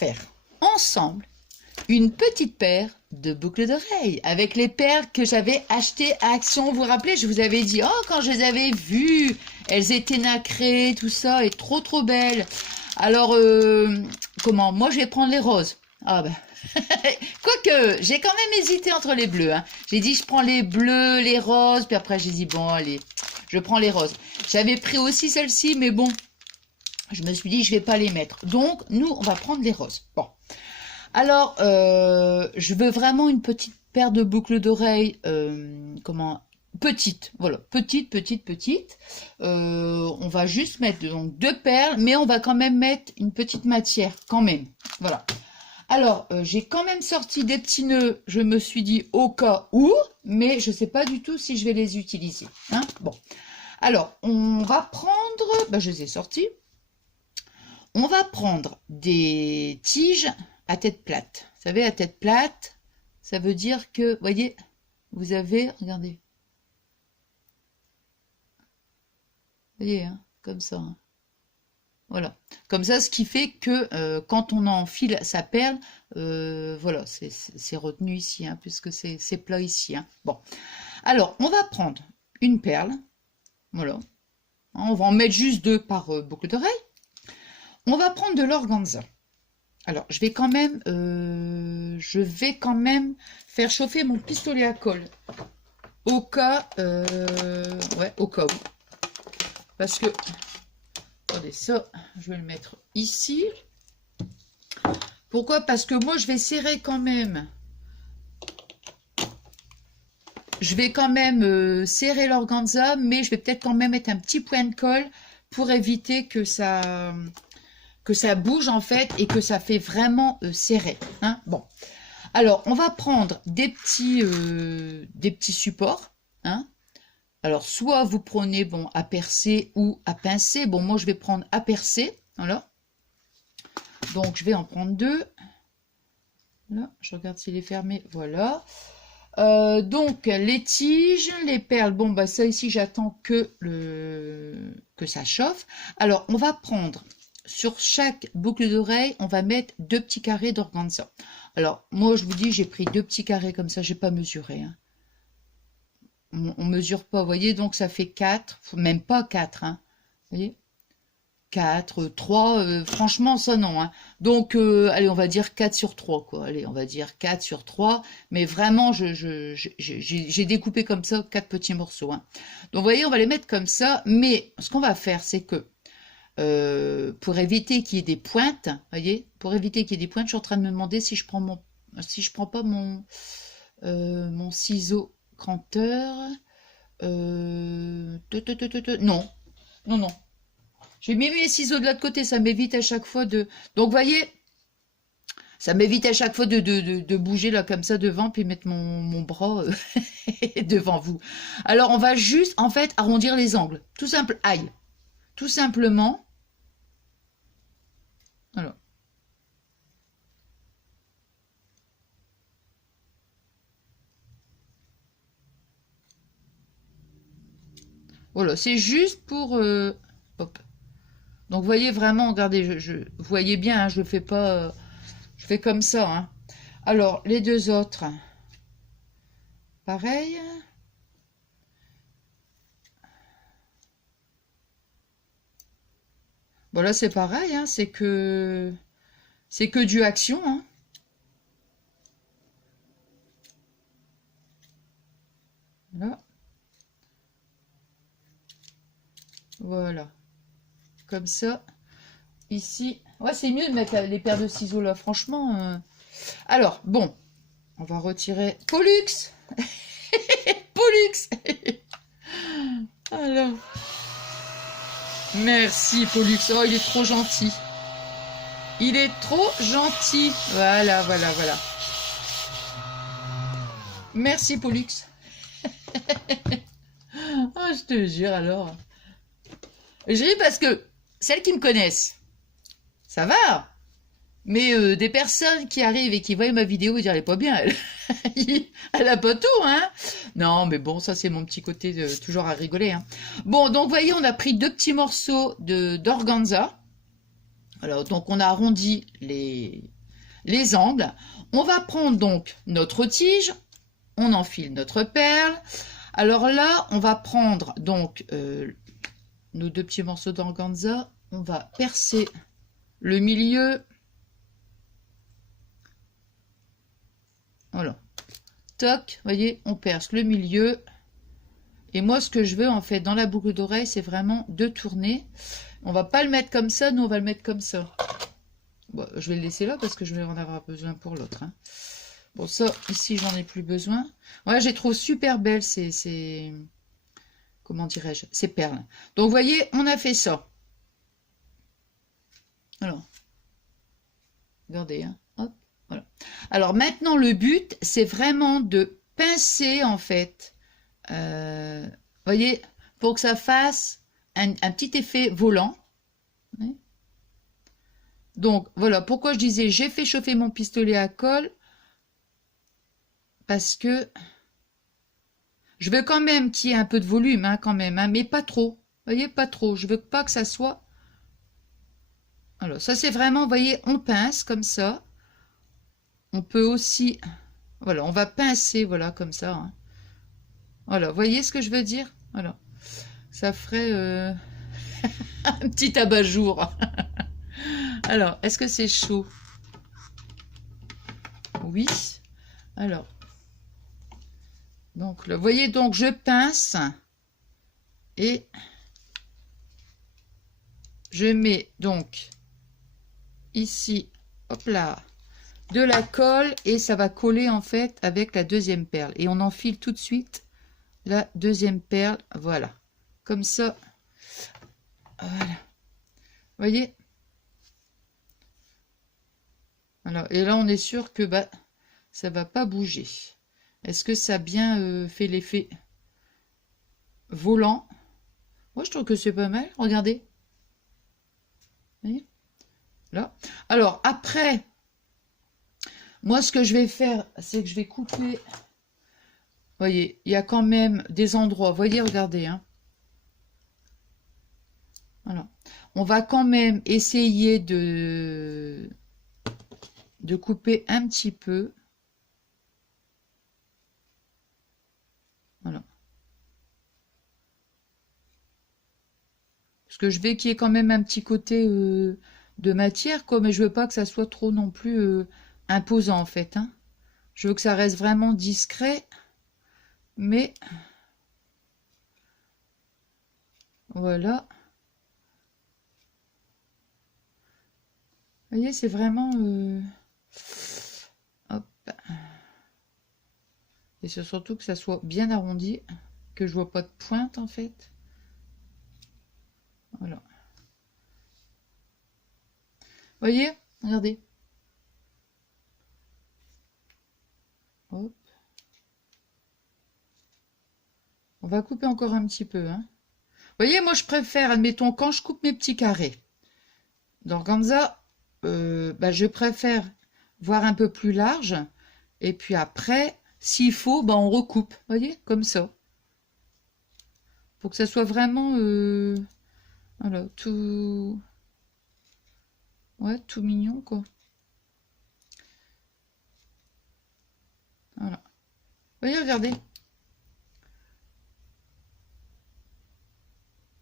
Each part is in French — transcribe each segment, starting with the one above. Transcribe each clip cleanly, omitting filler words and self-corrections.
faire ensemble une petite paire de boucles d'oreilles avec les perles que j'avais achetées à Action. Vous vous rappelez, je vous avais dit, oh, quand je les avais vues, elles étaient nacrées, tout ça, et trop belles. Alors, comment? Moi, je vais prendre les roses. Ah ben, quoique, j'ai quand même hésité entre les bleus. Hein. J'ai dit, je prends les bleus, les roses, puis après, j'ai dit, bon, allez, je prends les roses. J'avais pris aussi celle-ci, mais bon, je me suis dit, je vais pas les mettre. Donc, nous, on va prendre les roses. Bon. Alors, je veux vraiment une petite paire de boucles d'oreilles, petite, voilà, petite. On va juste mettre donc 2 perles, mais on va quand même mettre une petite matière, quand même, voilà. Alors, j'ai quand même sorti des petits nœuds, je me suis dit au cas où, mais je sais pas du tout si je vais les utiliser, hein, bon. Alors, on va prendre, je les ai sortis, on va prendre des tiges à tête plate. Vous savez, à tête plate, ça veut dire que, voyez, vous avez, regardez. Vous voyez, hein, comme ça. Hein. Voilà. Comme ça, ce qui fait que quand on enfile sa perle, voilà, c'est retenu ici, hein, puisque c'est plat ici. Hein. Bon. Alors, on va prendre une perle. Voilà. On va en mettre juste 2 par boucle d'oreille. On va prendre de l'organza. Alors, je vais quand même faire chauffer mon pistolet à colle. Au cas, au cas où. Parce que, attendez, ça, je vais le mettre ici. Pourquoi? Parce que moi, je vais serrer quand même. Je vais quand même serrer l'organza, mais je vais peut-être quand même mettre un petit point de colle pour éviter que ça bouge en fait et que ça fait vraiment serré. Hein. Bon, alors on va prendre des petits supports. Hein. Alors soit vous prenez à percer ou à pincer. Bon, moi je vais prendre à percer. Voilà. Donc je vais en prendre 2. Là, je regarde s'il est fermé. Voilà. Donc les tiges, les perles. Bon ça ici j'attends que ça chauffe. Alors on va prendre. Sur chaque boucle d'oreille, on va mettre 2 petits carrés d'organza. Alors, moi, je vous dis, j'ai pris 2 petits carrés comme ça, j'ai pas mesuré. Hein. On mesure pas, vous voyez, donc ça fait 4, même pas 4. Hein. Vous voyez 4, 3, franchement, ça non. Hein. Donc, allez, on va dire 4 sur 3, quoi. Allez, on va dire 4 sur 3. Mais vraiment, j'ai découpé comme ça 4 petits morceaux. Hein. Donc, vous voyez, on va les mettre comme ça. Mais ce qu'on va faire, c'est que pour éviter qu'il y ait des pointes, voyez, pour éviter qu'il y ait des pointes, je suis en train de me demander si je prends pas mon ciseau cranteur. Non. J'ai mis mes ciseaux de l'autre côté, ça m'évite à chaque fois de. Donc, voyez, ça m'évite à chaque fois de bouger là comme ça devant, puis mettre mon bras devant vous. Alors, on va juste, en fait, arrondir les angles. Tout simple, aïe. Tout simplement. Alors. Voilà, c'est juste pour... hop. Donc, vous voyez vraiment, regardez, vous voyez bien, hein, je fais pas... je fais comme ça. Hein. Alors, les 2 autres, pareil. Bon, là, c'est pareil, hein, c'est que du action. Hein. Là. Voilà. Comme ça. Ici. Ouais, c'est mieux de mettre les paires de ciseaux là, franchement. Alors, bon. On va retirer... Pollux. Pollux. Alors... Merci Pollux. Oh, il est trop gentil. Il est trop gentil. Voilà. Merci Pollux. Oh, je te jure alors. Je ris parce que celles qui me connaissent, ça va. Mais des personnes qui arrivent et qui voient ma vidéo et disent elle est pas bien, elle a pas tout, hein. Non, mais bon, ça c'est mon petit côté toujours à rigoler. Hein. Bon, donc vous voyez, on a pris 2 petits morceaux d'organza. Alors, donc on a arrondi les angles. On va prendre donc notre tige, on enfile notre perle. Alors là, on va prendre donc nos deux petits morceaux d'organza, on va percer le milieu. Voilà. Toc, voyez, on perce le milieu. Et moi, ce que je veux, en fait, dans la boucle d'oreille, c'est vraiment de tourner. On va pas le mettre comme ça, nous, on va le mettre comme ça. Bon, je vais le laisser là parce que je vais en avoir besoin pour l'autre. Hein. Bon, ça, ici, j'en ai plus besoin. Voilà, je les trouve super belles, ces comment dirais-je, ces perles. Donc, vous voyez, on a fait ça. Alors, regardez, hein. Hop, voilà. Alors, maintenant, le but, c'est vraiment de pincer, en fait, voyez, pour que ça fasse un petit effet volant. Oui. Donc, voilà, pourquoi je disais, j'ai fait chauffer mon pistolet à colle, parce que je veux quand même qu'il y ait un peu de volume, hein, quand même, hein, mais pas trop. Vous voyez, pas trop. Je veux pas que ça soit... Alors, ça, c'est vraiment, vous voyez, on pince comme ça. On peut aussi... Voilà, on va pincer, voilà, comme ça. Hein. Voilà, vous voyez ce que je veux dire? Voilà. Ça ferait un petit abat-jour. Alors, est-ce que c'est chaud? Oui. Alors, donc, vous voyez, donc, je pince et je mets donc ici, hop là, de la colle et ça va coller en fait avec la deuxième perle. Et on enfile tout de suite la deuxième perle, voilà, comme ça. Voilà. Vous voyez? Alors, et là, on est sûr que bah, ça va pas bouger. Est-ce que ça a bien fait l'effet volant? Moi, je trouve que c'est pas mal. Regardez. Vous voyez? Là. Alors, après, moi, ce que je vais faire, c'est que je vais couper. Vous voyez, il y a quand même des endroits. Vous voyez, regardez. Hein. Voilà. On va quand même essayer de couper un petit peu. Voilà. Parce que je veux qu'il y ait quand même un petit côté de matière, quoi, mais je veux pas que ça soit trop non plus imposant, en fait. Hein. Je veux que ça reste vraiment discret, mais voilà. Vous voyez, c'est vraiment... Hop. Et c'est surtout que ça soit bien arrondi, que je vois pas de pointe, en fait. Voilà. Vous voyez? Regardez. Hop. On va couper encore un petit peu. Hein. Vous voyez, moi, je préfère, admettons, quand je coupe mes petits carrés d'organza, bah, je préfère voir un peu plus large. Et puis après, s'il faut, bah, on recoupe. Vous voyez, comme ça. Pour que ça soit vraiment... voilà, tout... Ouais, tout mignon, quoi. Voilà. Vous voyez, regardez.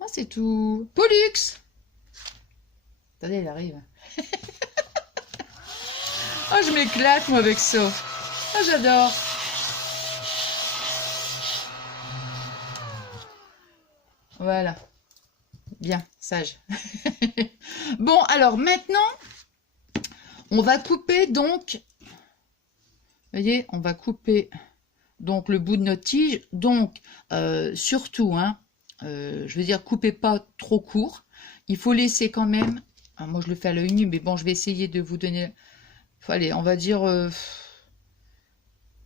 Ah, c'est tout... Pollux! Attendez, elle arrive. Oh, je m'éclate, moi, avec ça. Oh, j'adore. Voilà. Bien, sage. Bon, alors, maintenant, on va couper, donc... Vous voyez, on va couper, donc, le bout de notre tige. Donc, surtout, hein, je veux dire, coupez pas trop court. Il faut laisser quand même... Alors, moi, je le fais à l'œil nu, mais bon, je vais essayer de vous donner... Allez, on va dire...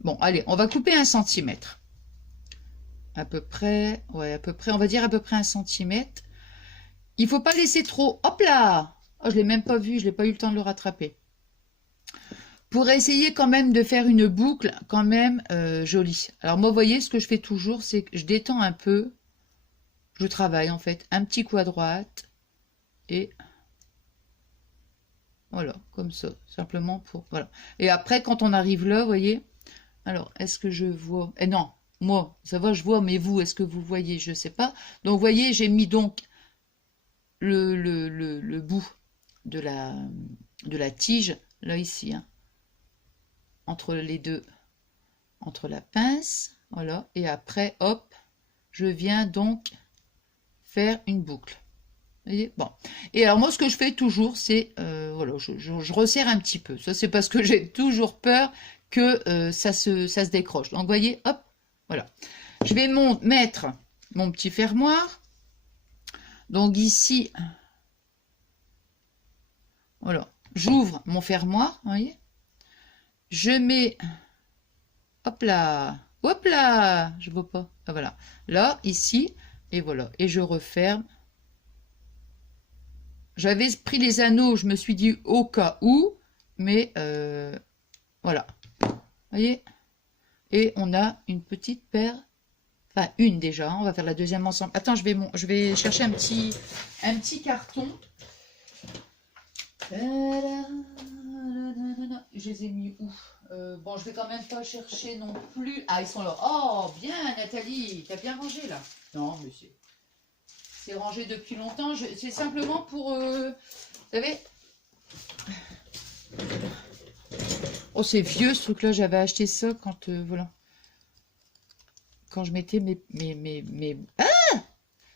Bon, allez, on va couper 1 centimètre. À peu près, ouais, à peu près, on va dire à peu près 1 centimètre. Il faut pas laisser trop... Hop là! Oh, je l'ai même pas vu, je n'ai pas eu le temps de le rattraper. Pour essayer quand même de faire une boucle quand même jolie. Alors moi, vous voyez, ce que je fais toujours, c'est que je détends un peu. Je travaille en fait. Un petit coup à droite. Et Voilà, comme ça, simplement pour... Voilà. Et après, quand on arrive là, vous voyez... Alors, est-ce que je vois... Eh non, moi, ça va, je vois, mais vous, est-ce que vous voyez? Je sais pas. Donc, vous voyez, j'ai mis donc le bout de la tige, là, ici, hein, entre les deux, entre la pince, voilà. Et après, hop, je viens donc faire une boucle. Vous voyez, bon. Et alors, moi, ce que je fais toujours, c'est... voilà, je resserre un petit peu. Ça, c'est parce que j'ai toujours peur que ça se décroche. Donc, vous voyez, hop, voilà. Je vais mettre mon petit fermoir. Donc, ici, voilà, j'ouvre mon fermoir, vous voyez. Je mets, hop là, je vois pas, ah, voilà, là, ici, et voilà, et je referme. J'avais pris les anneaux, je me suis dit au cas où, mais voilà, vous voyez. Et on a une petite paire, enfin une déjà, on va faire la deuxième ensemble. Attends, je vais chercher un petit carton. Je les ai mis où? Bon, je vais quand même pas chercher non plus. Ah, ils sont là. Oh, bien, Nathalie, t'as bien rangé là. Non, mais c'est rangé depuis longtemps. C'est simplement pour, vous savez. Oh, c'est vieux ce truc-là. J'avais acheté ça quand, voilà, quand je mettais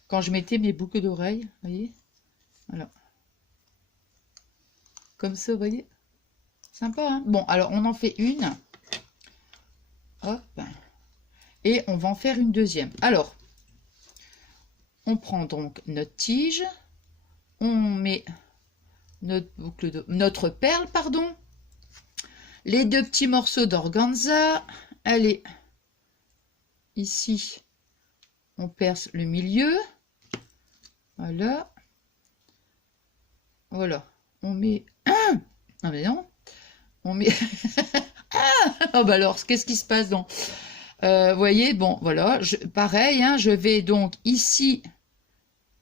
quand je mettais mes boucles d'oreilles, vous voyez. Voilà. Comme ça, vous voyez. Sympa, hein? Bon, alors on en fait une. Hop. Et on va en faire une deuxième. Alors, on prend donc notre tige. On met notre perle, pardon. Les deux petits morceaux d'organza. Allez, ici, on perce le milieu. Voilà. Voilà. On met... Non mais non. On met... Oh bah alors, qu'est-ce qui se passe donc? Vous voyez, bon, voilà, pareil, hein, je vais donc ici,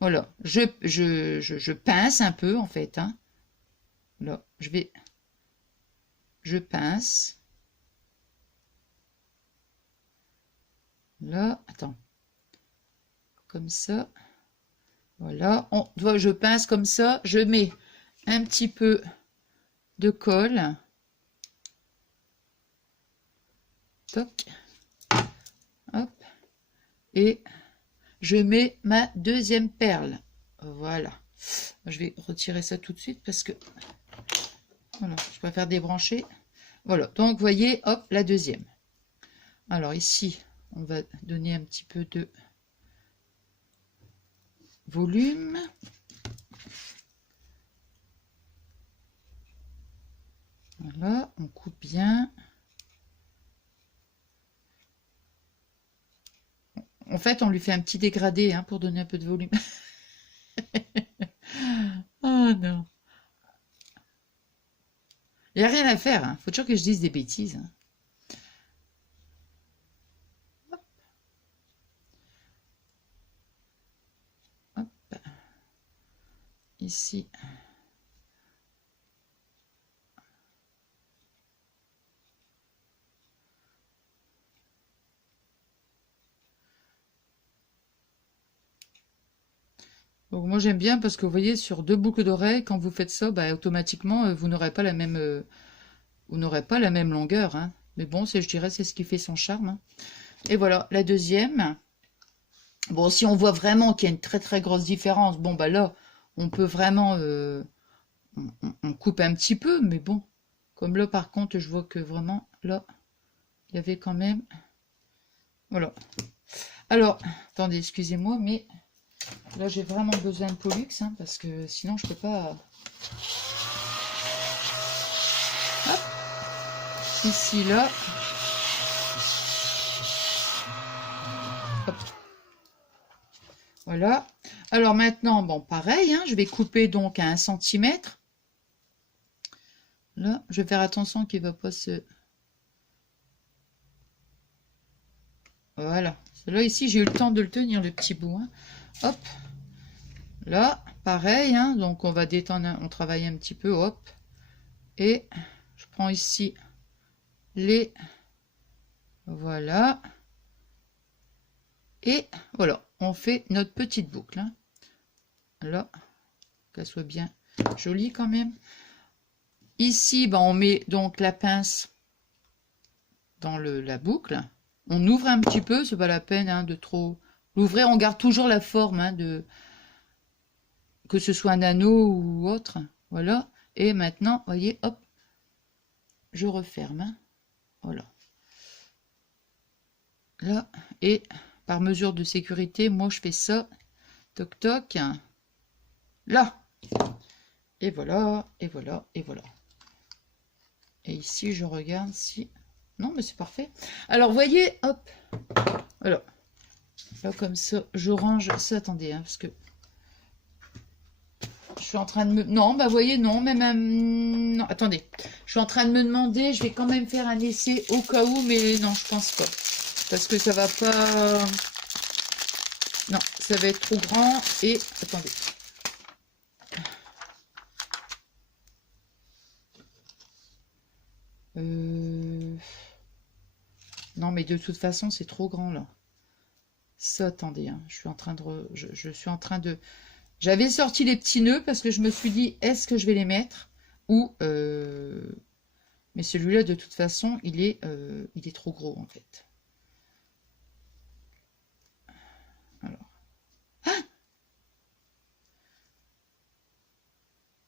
voilà, je pince un peu, en fait, hein. Là, je pince. Là, attends, comme ça, voilà, je pince comme ça, je mets un petit peu de colle. Toc. Hop. Et je mets ma deuxième perle. Voilà. Je vais retirer ça tout de suite parce que voilà, je préfère débrancher. Voilà. Donc, vous voyez, hop, la deuxième. Alors ici, on va donner un petit peu de volume. Voilà, on coupe bien. En fait, on lui fait un petit dégradé, hein, pour donner un peu de volume. Oh non. Il n'y a rien à faire, hein. Faut toujours que je dise des bêtises, hein. Hop. Ici. Donc moi j'aime bien parce que vous voyez, sur deux boucles d'oreilles, quand vous faites ça, bah, automatiquement vous n'aurez pas la même longueur, hein. Mais bon, je dirais c'est ce qui fait son charme, hein. Et voilà, la deuxième. Bon, si on voit vraiment qu'il y a une très très grosse différence, bon bah là, on peut vraiment on coupe un petit peu, mais bon, comme là par contre, je vois que vraiment là, il y avait quand même, voilà. Alors, attendez, excusez-moi, mais là, j'ai vraiment besoin de Pollux, hein, parce que sinon, je peux pas... Hop. Ici, là. Hop. Voilà. Alors maintenant, bon, pareil, hein, je vais couper donc à 1 cm. Là, je vais faire attention qu'il ne va pas se... Voilà. Là, ici, j'ai eu le temps de le tenir, le petit bout, hein. Hop. Là, pareil, hein, donc on va détendre, on travaille un petit peu, hop. Et je prends ici les... Voilà. Et voilà, on fait notre petite boucle. Hein. Là, qu'elle soit bien jolie quand même. Ici, ben, on met donc la pince dans la boucle. On ouvre un petit peu, c'est pas la peine hein, de trop l'ouvrir. On garde toujours la forme hein, que ce soit un anneau ou autre. Voilà. Et maintenant, vous voyez, hop, je referme. Hein. Voilà. Là, et par mesure de sécurité, moi je fais ça. Toc toc. Là. Et voilà, et voilà, et voilà. Et ici, je regarde si... Non, mais c'est parfait. Alors, vous voyez, hop. Voilà. Là, comme ça, je range ça. Attendez, hein, parce que... Je suis en train de me... Non, bah, vous voyez, non, même... Non, attendez. Je suis en train de me demander, je vais quand même faire un essai au cas où, mais non, je pense pas. Parce que ça va pas... Non, ça va être trop grand. Et, attendez. Non, mais de toute façon, c'est trop grand, là. Ça, attendez, hein, je suis en train de... Je suis en train de... J'avais sorti les petits nœuds parce que je me suis dit, est-ce que je vais les mettre ou... Mais celui-là, de toute façon, il est trop gros, en fait. Alors. Ah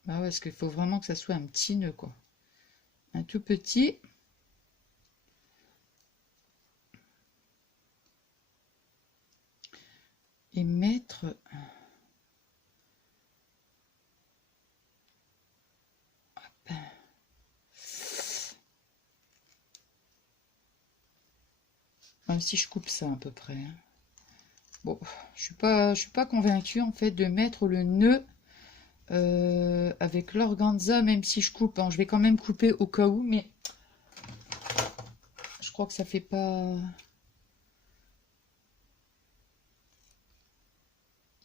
bah ouais, parce qu'il faut vraiment que ça soit un petit nœud, quoi. Un tout petit... Et mettre... Hop. Même si je coupe ça à peu près. Hein. Bon, je suis pas convaincue en fait de mettre le nœud avec l'organza, même si je coupe. Hein. Je vais quand même couper au cas où, mais je crois que ça fait pas...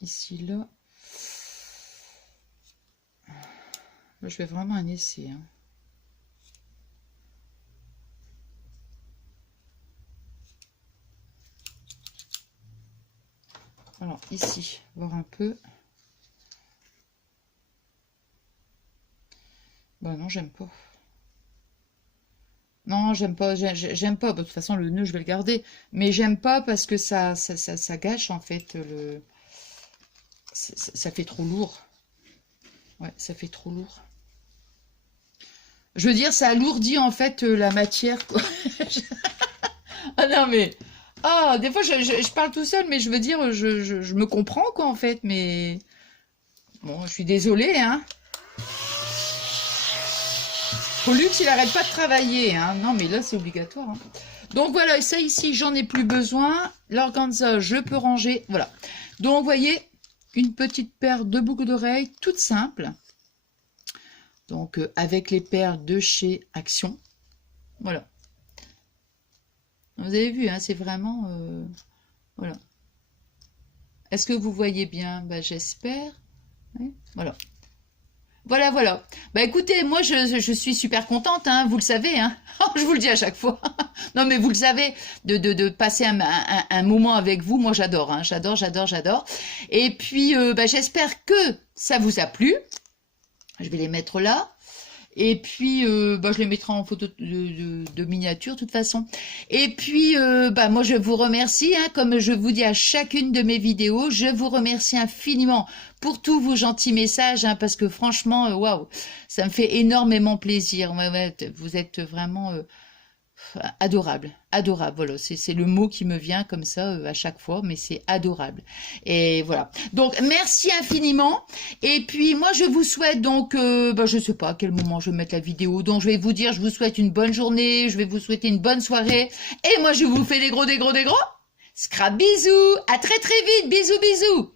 Ici, là. Là, je fais vraiment un essai. Hein. Alors, ici, voir un peu. Bah non, j'aime pas. Non, j'aime pas. J'aime pas. Bah, de toute façon, le nœud, je vais le garder. Mais j'aime pas parce que ça gâche, en fait, le... Ça fait trop lourd. Ouais, ça fait trop lourd. Je veux dire, ça alourdit, en fait, la matière, quoi. Ah non, mais... Ah, des fois, je parle tout seul, mais je veux dire, je me comprends, quoi, en fait, mais... Bon, je suis désolée, hein. Pollux, il arrête pas de travailler, hein. Non, mais là, c'est obligatoire, hein. Donc, voilà, ça, ici, j'en ai plus besoin. L'organza, je peux ranger, voilà. Donc, vous voyez, une petite paire de boucles d'oreilles, toute simple. Donc, avec les paires de chez Action. Voilà. Vous avez vu, hein, c'est vraiment... voilà. Est-ce que vous voyez bien? Bah, j'espère. Oui, voilà. Voilà, voilà. Bah écoutez, moi je suis super contente, hein, vous le savez, hein. Je vous le dis à chaque fois. Non mais vous le savez, de passer un moment avec vous, moi j'adore, hein, j'adore, j'adore, j'adore. Et puis bah, j'espère que ça vous a plu. Je vais les mettre là. Et puis, bah, je les mettrai en photo de miniature, de toute façon. Et puis, bah, moi, je vous remercie, hein, comme je vous dis à chacune de mes vidéos, je vous remercie infiniment pour tous vos gentils messages, hein, parce que franchement, waouh, ça me fait énormément plaisir. Ouais, ouais, vous êtes vraiment adorable, adorable. Voilà, c'est le mot qui me vient comme ça à chaque fois, mais c'est adorable. Et voilà. Donc merci infiniment. Et puis moi je vous souhaite donc, bah, je sais pas à quel moment je vais mettre la vidéo. Donc je vais vous dire, je vous souhaite une bonne journée, je vais vous souhaiter une bonne soirée. Et moi je vous fais des gros, des gros, des gros. Scrap bisous. À très très vite. Bisous, bisous.